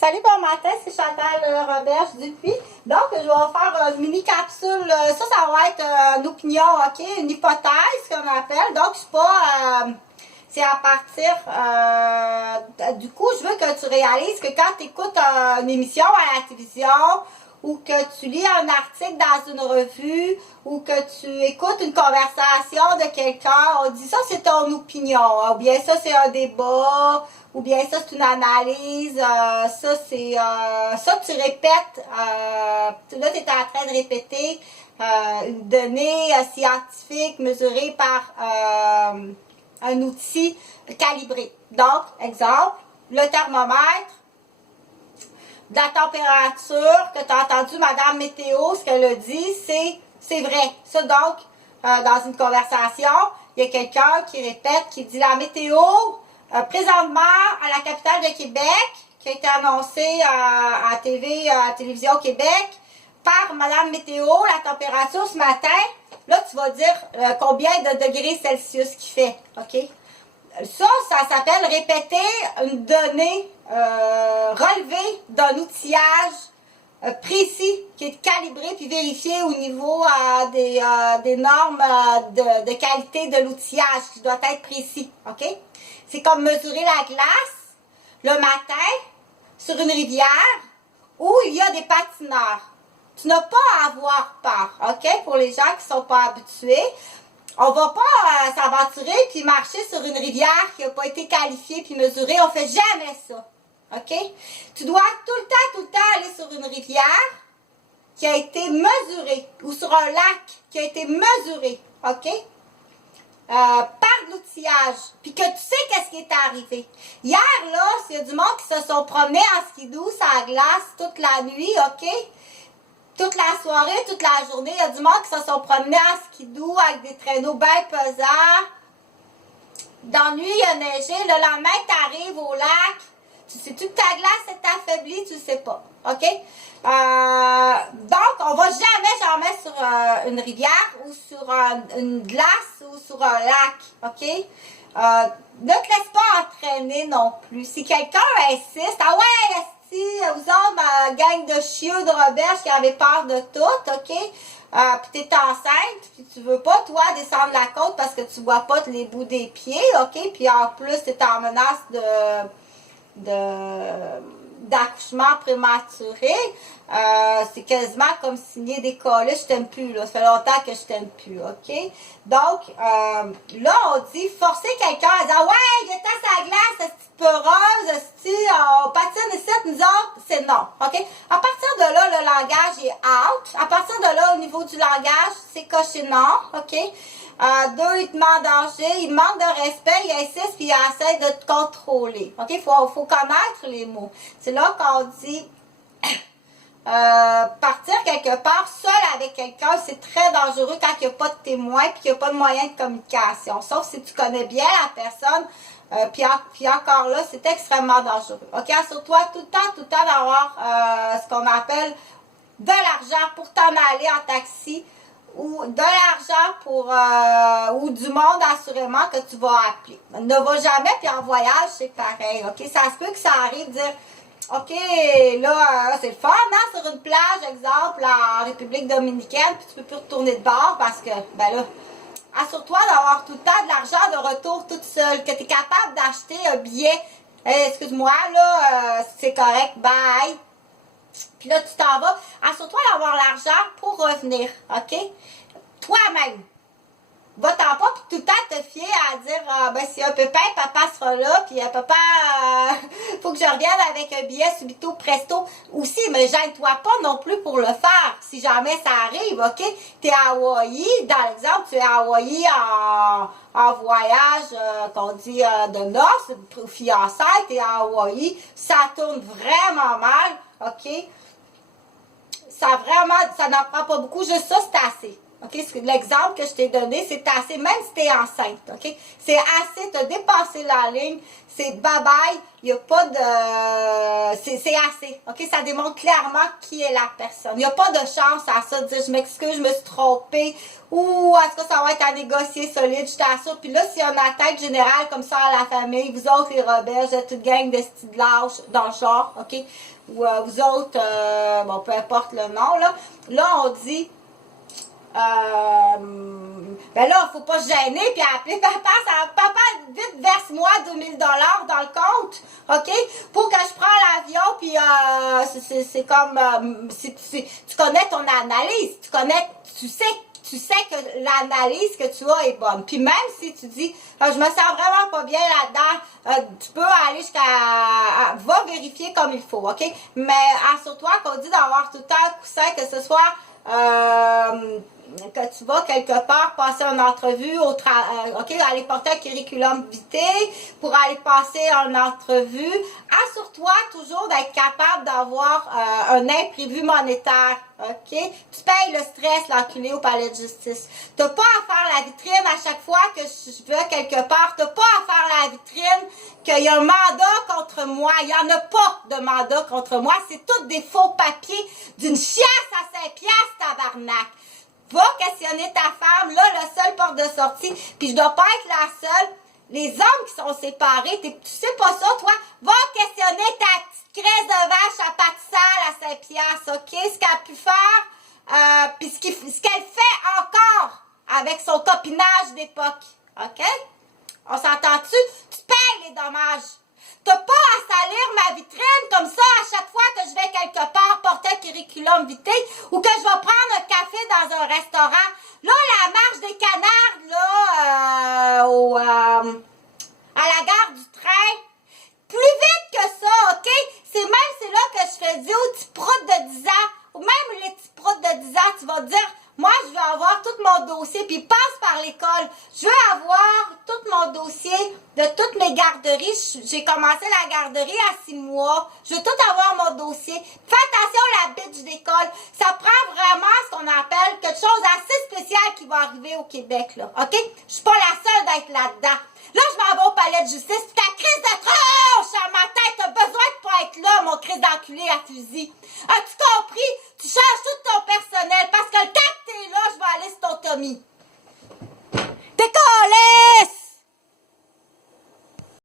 Salut, bon matin, c'est Chantal Roberge Dupuis. Donc, je vais faire une mini capsule. Ça va être une opinion, ok? Une hypothèse qu'on appelle. Donc, je suis pas... c'est à partir... du coup, je veux que tu réalises que quand tu écoutes une émission à la télévision ou que tu lis un article dans une revue ou que tu écoutes une conversation de quelqu'un, on dit ça, c'est ton opinion. Ou bien ça, c'est un débat. Ou bien ça, c'est une analyse. Ça, c'est... ça, tu répètes. Là, tu es en train de répéter une donnée scientifique mesurée par un outil calibré. Donc, exemple, le thermomètre, de la température que tu as entendu Madame Météo, ce qu'elle a dit, c'est vrai. Ça, donc, dans une conversation, il y a quelqu'un qui répète, qui dit la météo, présentement, à la capitale de Québec, qui a été annoncée à TV, à Télévision Québec, par Madame Météo, la température ce matin, là, tu vas dire combien de degrés Celsius qu'il fait, OK? Ça s'appelle répéter une donnée relevée d'un outillage précis qui est calibré puis vérifié au niveau des normes de qualité de l'outillage qui doit être précis, OK? C'est comme mesurer la glace le matin sur une rivière où il y a des patineurs. Tu n'as pas à avoir peur, OK? Pour les gens qui ne sont pas habitués. On va pas s'aventurer puis marcher sur une rivière qui n'a pas été qualifiée puis mesurée. On fait jamais ça. OK? Tu dois tout le temps aller sur une rivière qui a été mesurée ou sur un lac qui a été mesuré. OK? Par l'outillage. Puis que tu sais qu'est-ce qui est arrivé. Hier, là, il y a du monde qui se sont promenés en skidoo sur la glace toute la nuit. OK? Toute la soirée, toute la journée, il y a du monde qui se sont promenés en skidoo avec des traîneaux bien pesants. Dans la nuit, il a neigé. Le lendemain, tu arrives au lac. Tu sais-tu que ta glace est affaiblie? Tu ne sais pas. OK? Donc, on ne va jamais sur une rivière ou sur une glace ou sur un lac. OK? Ne te laisse pas entraîner non plus. Si quelqu'un insiste, ah ouais, si vous autres, gang de chieux de Roberge qui avaient peur de tout, OK? Puis t'es enceinte, puis tu veux pas, toi, descendre la côte parce que tu vois pas les bouts des pieds, OK? Puis en plus, t'es en menace d'accouchement prématuré. C'est quasiment comme signer des collets, je t'aime plus, là. Ça fait longtemps que je t'aime plus, OK? Donc, là, on dit, forcer quelqu'un à dire, ouais, il est à sa glace, cette petite peureuse, on patine ici, nous autres, c'est non, OK? À partir de là, le langage est out. À partir de là, au niveau du langage, c'est coché non, OK? Deux, il te met en danger, il manque de respect, il insiste, puis il essaie de te contrôler. OK? Il faut connaître les mots. C'est là qu'on dit partir quelque part seul avec quelqu'un, c'est très dangereux quand il n'y a pas de témoin puis qu'il n'y a pas de moyen de communication. Sauf si tu connais bien la personne, puis encore là, c'est extrêmement dangereux. OK? Assure-toi tout le temps d'avoir ce qu'on appelle de l'argent pour t'en aller en taxi ou de l'argent pour ou du monde assurément que tu vas appeler. Ne va jamais, puis en voyage, c'est pareil. OK? Ça se peut que ça arrive de dire OK, là, c'est le fun, hein, sur une plage, exemple, en République dominicaine, puis tu peux plus retourner de bord parce que, ben là, assure-toi d'avoir tout le temps de l'argent de retour toute seule, que tu es capable d'acheter un billet. Excuse-moi, là, c'est correct, bye. Puis là, tu t'en vas. Assure-toi d'avoir l'argent pour revenir, OK? Toi-même. Va-t'en pas, puis tout le temps te fier à dire, ben, s'il y a un pépin, papa sera là, puis papa, faut que je revienne avec un billet subito, presto. Aussi, mais gêne-toi pas non plus pour le faire, si jamais ça arrive, OK? T'es à Hawaï, dans l'exemple, tu es à Hawaï en voyage, qu'on dit de noces, fiançailles, t'es à Hawaï, ça tourne vraiment mal, OK? Ça n'en prend pas beaucoup, juste ça, c'est assez. OK? L'exemple que je t'ai donné, c'est assez, même si tu es enceinte, OK? C'est assez, tu as dépassé la ligne, c'est bye-bye, il n'y a pas de... C'est assez, OK? Ça démontre clairement qui est la personne. Il n'y a pas de chance à ça, de dire je m'excuse, je me suis trompée, ou est-ce que ça va être à négocier solide, je t'assure. Puis là, s'il y a une attaque générale comme ça à la famille, vous autres les rebelles, vous êtes toute gang de style lâches dans le genre, OK? Ou vous autres, bon, peu importe le nom, là on dit... ben là, faut pas se gêner puis appeler papa, papa, vite verse-moi 2000 $ dans le compte, OK? Pour que je prenne l'avion puis c'est comme tu connais ton analyse, tu sais que l'analyse que tu as est bonne. Puis même si tu dis je me sens vraiment pas bien là-dedans, tu peux aller va vérifier comme il faut, OK? Mais assure-toi qu'on dit d'avoir tout le temps un coussin, que ce soit que tu vas quelque part passer une entrevue OK, aller porter un curriculum vitae pour aller passer une entrevue. Assure-toi toujours d'être capable d'avoir un imprévu monétaire. OK? Tu payes le stress, l'enculé au palais de justice. T'as pas à faire la vitrine à chaque fois que je vais quelque part. T'as pas à faire la vitrine qu'il y a un mandat contre moi. Il y en a pas de mandat contre moi. C'est tous des faux papiers d'une chiasse à 5 piastres, tabarnak. Va questionner ta femme, là, le seul porte de sortie, puis je dois pas être la seule. Les hommes qui sont séparés, tu sais pas ça, toi? Va questionner ta petite crèse de vache à pattes sales à 5 piastres, OK? Ce qu'elle a pu faire, puis ce qu'elle fait encore avec son copinage d'époque, OK? On s'entend-tu? Tu payes les dommages. T'as pas à salir ma vitrine comme ça à chaque fois que je vais quelque part porter un curriculum vitae ou que je vais prendre un café dans un restaurant. Là, la marche des canards, là, à la gare du train, plus vite que ça, OK? C'est là que je fais dire aux petits proutes de 10 ans, ou même les petits proutes de 10 ans, tu vas te dire, moi, je veux avoir tout mon dossier, puis passe par l'école. Je veux avoir tout mon dossier de toutes mes garderies. J'ai commencé la garderie à 6 mois. Je veux tout avoir mon dossier. Fais attention à la bitch d'école. Ça prend vraiment ce qu'on appelle quelque chose d'assez spécial qui va arriver au Québec, là. OK? Je suis pas la seule d'être là-dedans. Là, je m'en vais au palais de justice, puis ta crise de tronche à ma tête, t'as besoin de pas être là, mon crise d'enculé à fusil. As-tu compris? Tu changes tout ton personnel, parce que le temps que t'es là, je vais aller sur ton Tommy.